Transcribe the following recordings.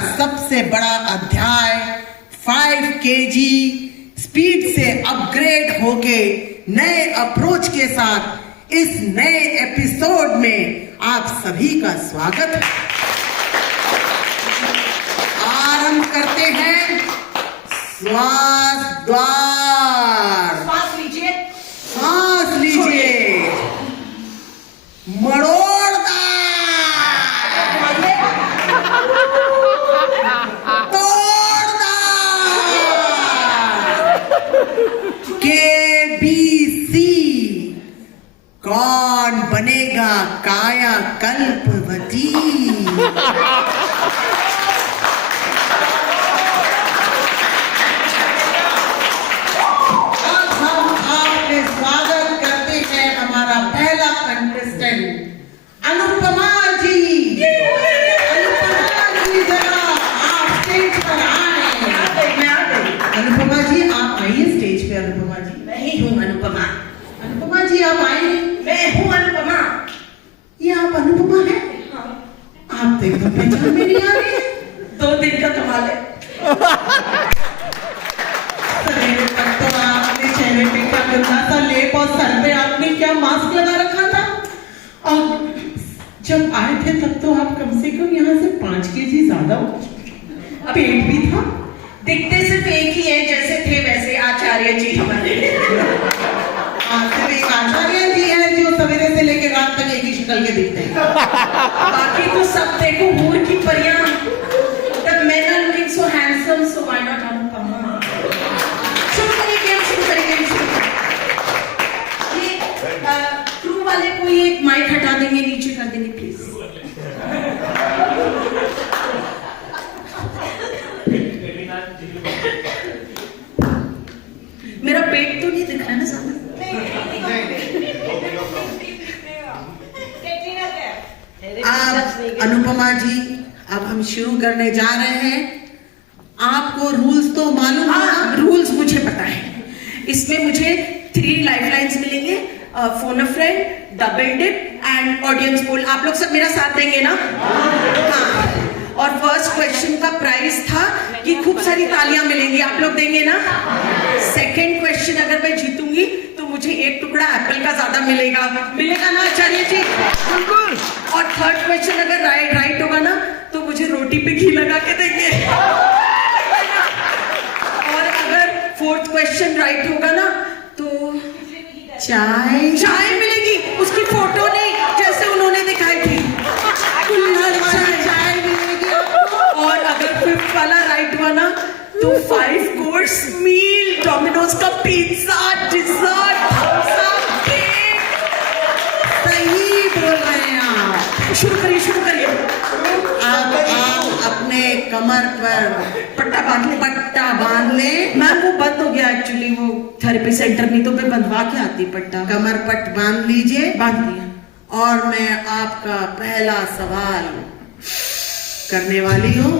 सबसे बड़ा अध्याय 5 केजी स्पीड से अपग्रेड होके नए अप्रोच के साथ इस नए एपिसोड में आप सभी का स्वागत है। आरंभ करते हैं श्वास द्वार। सांस लीजिए, सांस लीजिए, मड़ोड़दार, KBC, कौन बनेगा काया कल्पवती। अब हम आपके स्वागत करते हैं हमारा पहला कंटेस्टेंट अनुपमा जी। अनुपमा जी जरा आप स्टेज पर आए। मैं आ गई। अनुपमा जी आप आइए स्टेज पे। अनुपमा जी मैं ही हूँ अनुपमा। अनुपमा जी आप आइए। मैं हूँ अनुपमा। ये आप अनुपमा हैं? आप तो एकदम पहचान में नहीं आ रही है। 2 दिन का कमाल है। सवेरे तक तो आपने चेहरे पे क्या गंदा सा लेप और सर पे आपने क्या मास्क लगा रखा था, और जब आए थे तब तो आप कम से कम यहाँ से 5 केजी ज्यादा हो। पेट भी था। दिखते सिर्फ एक ही है, जैसे थे वैसे आचार्य जी हमारे। सिर्फ एक आचार्य जी है जो सवेरे से लेकर रात तक एक ही शक्ल के दिखते हैं। बाकी तो सब देखो हूर की परियां। The men are looking so handsome, so why not Anupama? शुरू करिए गेम, शुरू करिए गेम, शुरू करिए। ये क्रू वाले को ये माइक हटा देंगे, नीचे कर देंगे प्लीज। मेरा पेट तो नहीं दिख रहा है ना सामने? आप अनुपमा जी अब हम शुरू करने जा रहे हैं। आपको रूल्स तो मालूम है? हाँ, रूल्स मुझे पता है। इसमें मुझे 3 लाइफलाइंस मिलेंगे, phone a friend, double dip and audience poll. आप लोग सब मेरा साथ देंगे ना? हाँ। और फर्स्ट क्वेश्चन का प्राइस था कि खूब सारी तालियां मिलेंगी, आप लोग देंगे ना? सेकंड क्वेश्चन अगर मैं जीतूंगी तो मुझे 1 टुकड़ा एप्पल का ज्यादा मिलेगा। मिलेगा ना आचार्य जी? बिल्कुल। और थर्ड क्वेश्चन अगर राइट होगा ना तो मुझे रोटी पे घी लगा के देंगे। और अगर फोर्थ क्वेश्चन राइट होगा ना तो चाय मिलेगी, उसकी फोटो नहीं, जैसे उन्होंने दिखाई थी। चाय मिलेगी। और अगर फिफ्थ वाला राइट हुआ ना तो 5 कोर्स मील, डोमिनोज का pizza, dessert, Thums Up, cake. सही बोल रहे हैं आप। शुरू करिए, शुरू करिए। आप अपने कमर पर पट्टा बांध ले। पट्टा बांध ले। मैम वो बंद हो गया एक्चुअली, वो थेरेपी सेंटर नहीं तो मैं बंधवा के आती पट्टा। कमर पट बांध लीजिए। बांध दिया। और मैं आपका पहला सवाल करने वाली हूँ।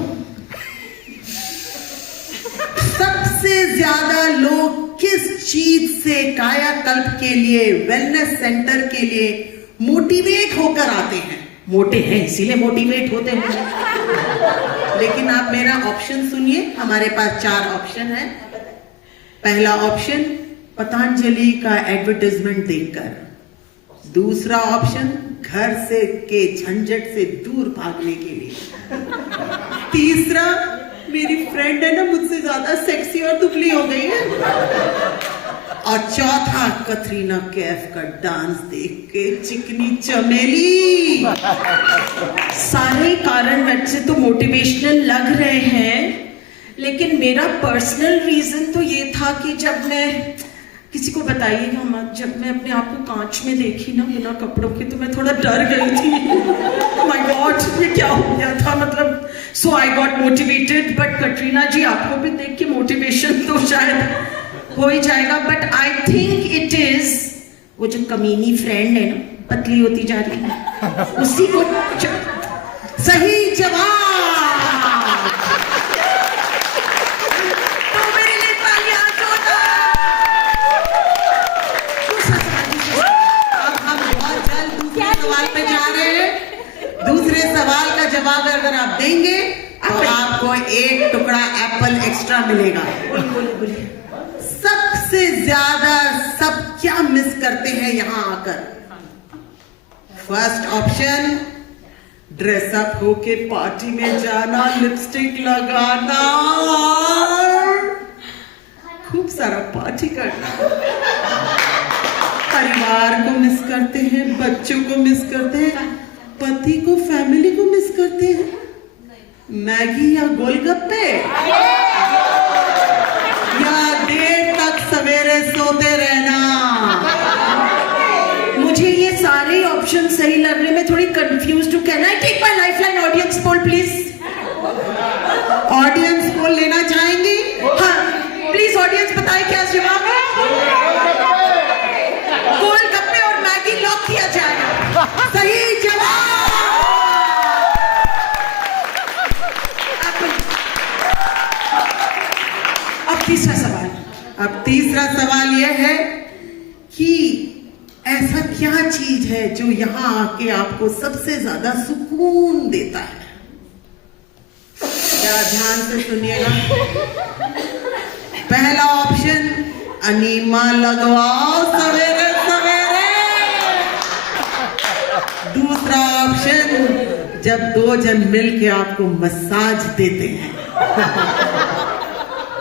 सबसे ज्यादा लोग किस चीज से कायाकल्प के लिए, वेलनेस सेंटर के लिए मोटिवेट होकर आते हैं? मोटे हैं इसीलिए मोटिवेट होते हैं। लेकिन आप मेरा ऑप्शन सुनिए। हमारे पास 4 ऑप्शन है। पहला ऑप्शन पतंजलि का एडवर्टाइजमेंट देखकर। दूसरा ऑप्शन घर से के झंझट से दूर भागने के लिए। तीसरा मेरी फ्रेंड है ना मुझसे ज्यादा सेक्सी और दुबली हो गई है। और चौथा कतरीना कैफ का डांस देख के चिकनी चमेली। सारे कारण वैसे तो मोटिवेशनल लग रहे हैं, लेकिन मेरा पर्सनल रीजन तो ये था कि जब मैं किसी को बताइएगा मत, जब मैं अपने आप को कांच में देखी ना बिना कपड़ों के तो मैं थोड़ा डर गई थी। माय गॉड, ये क्या हो गया था, मतलब so I got motivated. But Katrina ji आपको भी देख के मोटिवेशन तो शायद हो ही जाएगा। But I think it is वो जो कमीनी फ्रेंड है ना, पतली होती जा रही है, उसी को। सही जवाब। तो मेरे लिए तालियां जोरदार। अब हम बहुत जल्द दूसरे सवाल पे जा रहे हैं। दूसरे सवाल का जवाब अगर आप देंगे तो आप बोलेगा। बोलिए। सबसे ज्यादा सब क्या मिस करते हैं यहाँ आकर? फर्स्ट ऑप्शन, ड्रेसअप होके पार्टी में जाना, लिपस्टिक लगाना, खूब सारा पार्टी करना। परिवार को मिस करते हैं, बच्चों को मिस करते हैं, पति को, फैमिली को मिस करते हैं। मैगी या गोलगप्पे, या देर तक सवेरे सोते रहना। मुझे ये सारे ऑप्शन सही लग रहे, मैं थोड़ी कंफ्यूज हूँ। Can I take my lifeline audience poll please? Audience poll लेना चाहेंगी? हाँ प्लीज ऑडियंस बताए क्या जवाब है। गोलगप्पे और मैगी लॉक किया जाएगा। सही जवाब। अब तीसरा सवाल। अब तीसरा सवाल यह है कि ऐसा क्या चीज है जो यहाँ आके आपको सबसे ज्यादा सुकून देता है? जरा ध्यान से सुनिएगा। पहला ऑप्शन, अनीमा लगवाओ सवेरे सवेरे। दूसरा ऑप्शन, जब दो जन मिलके आपको मसाज देते हैं।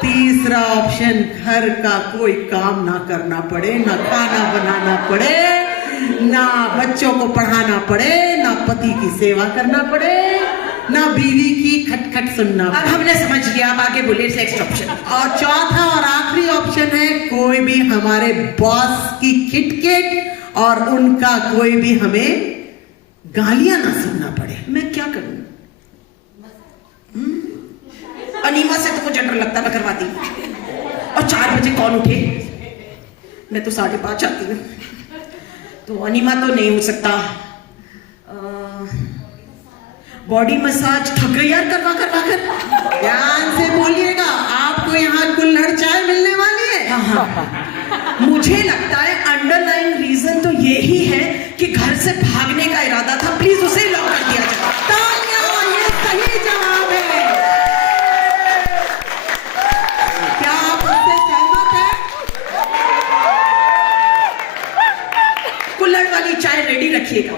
तीसरा ऑप्शन, घर का कोई काम ना करना पड़े, ना खाना बनाना पड़े, ना बच्चों को पढ़ाना पड़े, ना पति की सेवा करना पड़े, ना बीवी की खटखट सुनना अब पड़े। हमने समझ लिया, अब आगे बोलिए नेक्स्ट ऑप्शन। और चौथा और आखिरी ऑप्शन है, कोई भी हमारे बॉस की किटकिट और उनका कोई भी हमें गालियां ना सुनना पड़े। मैं क्या करूं? अनीमा से तो मुझे डर लगता, मैं करवाती। और 4 बजे कौन उठे? मैं तो 5:30 आती हूँ, तो अनीमा तो नहीं हो सकता। बॉडी मसाज थक गई यार करवा कर। ध्यान से बोलिएगा, आपको यहाँ कुल्हड़ चाय मिलने वाली है। हाँ। मुझे लगता है अंडरलाइन रीजन तो यही है कि घर से भागने का इरादा था। प्लीज उसे लॉक कर दिया जाए। तालियां, ये सही जवाब है। क्या आप उससे सहमत हैं? कुल्हड़ वाली चाय रेडी रखिएगा।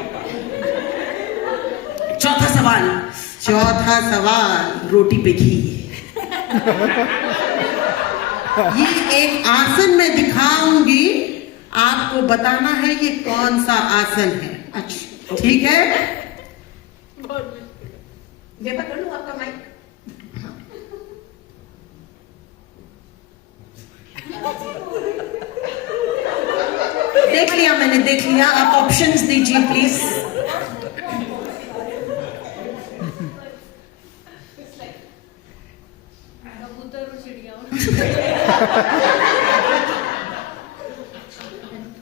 चौथा सवाल, रोटी पे घी। ये एक आसन मैं दिखाऊंगी, आपको बताना है ये कौन सा आसन है। अच्छा ठीक है? ये पकड़ लूं आपका माइक। देख लिया मैंने, देख लिया। आप ऑप्शंस दीजिए प्लीज।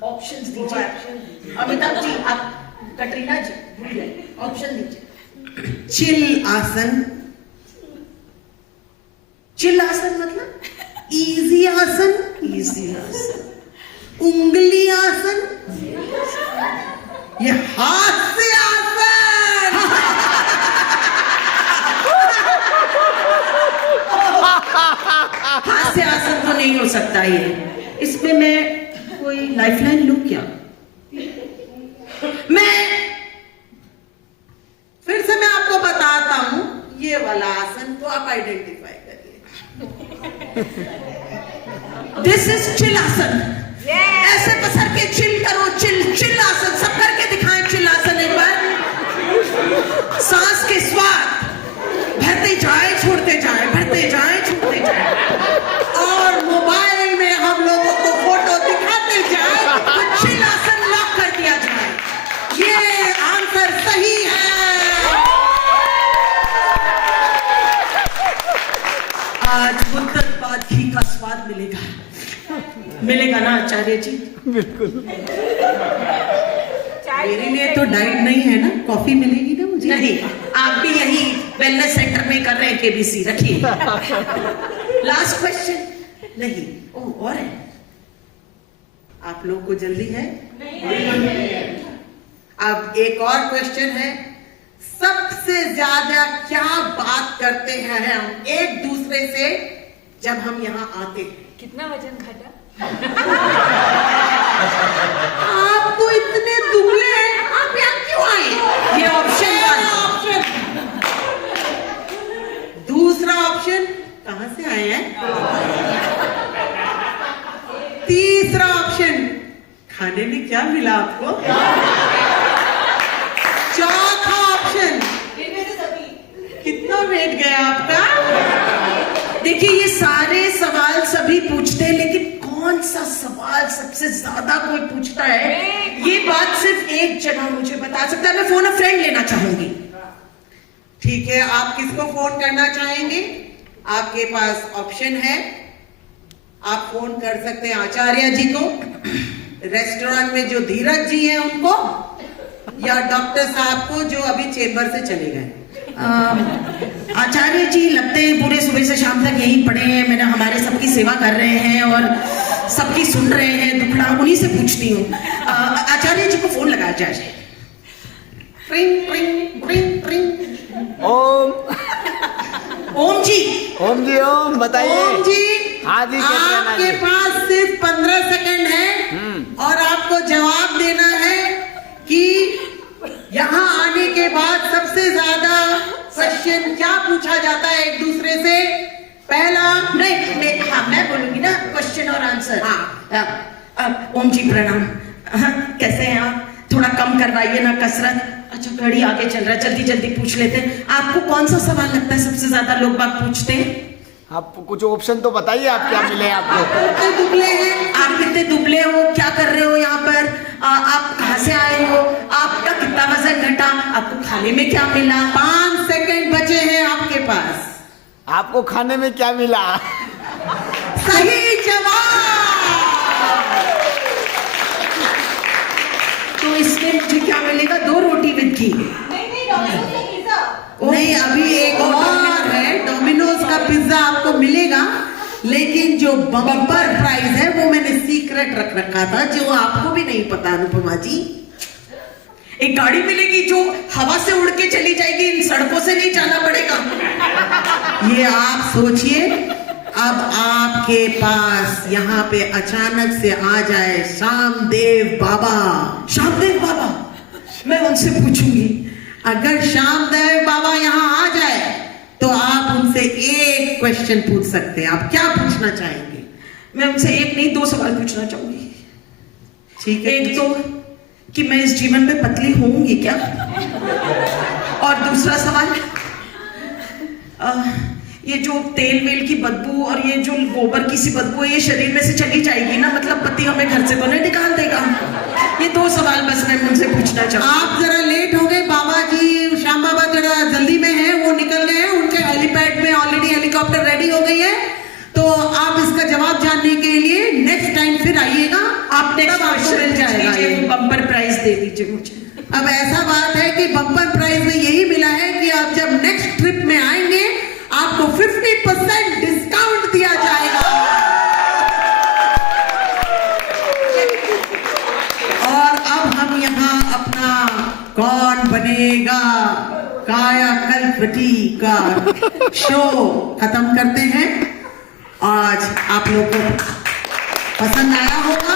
ऑप्शंस दीजिए। अमिताभ जी, आप, कटरीना जी, ऑप्शन दीजिए। चिल आसन। चिल आसन मतलब? इजी आसन। इजी आसन। उंगली आसन। ये हास्य आसन। हास्य आसन तो नहीं हो सकता ये। इसमें मैं कोई लाइफलाइन लूं क्या? मैं फिर से मैं आपको बताता हूं, ये वाला आसन तो आप आइडेंटिफाई करिए। दिस इज चिल आसन। ऐसे पसर के चिल करो। चिल आसन सब करके दिखाएं। चिल आसन एक बार। सांस के स्वाद भरते जाए छोड़ते जाए, भरते जाए छोड़ते जाए, और मोबाइल में हम लोगों को फोटो दिखाते जाए तो चिल आसन लॉक कर दिया जाए। ये आंसर सही है। आज मुद्दत बाद घी का स्वाद मिलेगा ना आचार्य जी? बिल्कुल। मेरे लिए तो डाइट नहीं है ना, कॉफी मिलेगी ना मुझे। नहीं, आप भी यही वेलनेस सेंटर में कर रहे हैं केबीसी। रखिए। Last question. नहीं, और है? आप लोग को जल्दी है? अब एक और क्वेश्चन है, सबसे ज्यादा क्या बात करते हैं हम एक दूसरे से जब हम यहाँ आते हैं। कितना वजन घटा? आप तो इतने दुबले हैं, आप यहाँ क्यों आए? ये ऑप्शन दूसरा ऑप्शन, कहाँ से आए हैं? तीसरा ऑप्शन, खाने में क्या मिला आपको? चौथा ऑप्शन, कितना वेट गया आपका? देखिए ये सारे सवाल सभी पूछते हैं, लेकिन कौन सा सवाल सबसे ज्यादा कोई पूछता है, ये बात सिर्फ एक जना मुझे बता सकता है। मैं फोन अ फ्रेंड लेना चाहूंगी। ठीक है, आप किसको फोन करना चाहेंगे? आपके पास ऑप्शन है, आप फोन कर सकते हैं आचार्य जी को, रेस्टोरेंट में जो धीरज जी हैं उनको, या डॉक्टर साहब को जो अभी चेंबर से चले गए। आचार्य जी लगते हैं पूरे सुबह से शाम तक यहीं पड़े हैं, मैंने हमारे सबकी सेवा कर रहे हैं और सबकी सुन रहे हैं दुखड़ा, उन्हीं से पूछती हूँ। आचार्य जी को फोन लगाया जाए। ट्रिंग ट्रिंग ट्रिंग ट्रिंग। ओम ओम जी। ओम जी, ओम बताइए। ओम जी, हाँ जी, कैटरीना आपके जी। पास सिर्फ 15 सेकंड है और आपको जवाब देना है कि यहाँ आने के बाद सबसे ज्यादा क्वेश्चन क्या पूछा जाता है एक दूसरे से। पहला, हाँ मैं बोलूंगी ना क्वेश्चन और आंसर। हाँ। ओम जी प्रणाम। कैसे हैं आप? थोड़ा कम करवाइए ना कसरत। अच्छा घड़ी आगे चल रहा है, जल्दी जल्दी पूछ लेते हैं। आपको कौन सा सवाल लगता है सबसे ज्यादा लोग बात पूछते हैं? आप कुछ ऑप्शन तो बताइए, आप क्या मिले आपको? कितने दुबले हैं? आप कितने दुबले हो, क्या कर रहे हो यहाँ पर, आप कहाँ से आए हो, आपका कितना वजन घटा, आपको खाने में क्या मिला? 5 सेकंड बचे हैं आपके पास। आपको खाने में क्या मिला? सही जवाब। तो इसमें मुझे क्या मिलेगा? 2 रोटी विद घी। नहीं, अभी एक और है, डोमिनोज का पिज्जा आपको मिलेगा, लेकिन जो बम्पर प्राइज है वो मैंने सीक्रेट रख रखा था, जो आपको भी नहीं पता अनुपमा जी। एक गाड़ी मिलेगी जो हवा से उड़ के चली जाएगी, इन सड़कों से नहीं जाना पड़ेगा। ये आप सोचिए, अब आपके पास यहाँ पे अचानक से आ जाए श्यामदेव बाबा। श्यामदेव बाबा, मैं उनसे पूछूंगी। अगर श्यामदेव बाबा यहाँ आ जाए तो आप उनसे एक क्वेश्चन पूछ सकते हैं। आप क्या पूछना चाहेंगे? मैं उनसे एक नहीं 2 सवाल पूछना चाहूंगी। ठीक है। एक तो कि मैं इस जीवन में पतली होंगी क्या, और दूसरा सवाल ये जो तेल वेल की बदबू और ये जो गोबर की सी बदबू है, ये शरीर में से चली जाएगी ना, मतलब पति हमें घर से तो नहीं निकाल देगा? ये 2 सवाल बस मैं उनसे पूछना चाहूंगी। आप जरा लेट हो गए, बाबा जी, श्याम बाबा जरा जल्दी में है, वो निकल गए हैं, उनके हेलीपैड में ऑलरेडी हेलीकॉप्टर रेडी हो गई है। तो आप इसका जवाब जानने के लिए नेक्स्ट टाइम फिर आइएगा, आप नेक्स्ट आपको मिल जाएगा ये। बम्पर प्राइज दे दीजिए मुझे। अब ऐसा बात है कि बम्पर प्राइज में यही मिला है कि आप जब नेक्स्ट ट्रिप में आएंगे आपको 50% डिस्काउंट दिया जाएगा। और अब हम यहाँ अपना कौन बनेगा कायाकल्पटी का शो खत्म करते हैं। आज आप लोगों को पसंद आया होगा।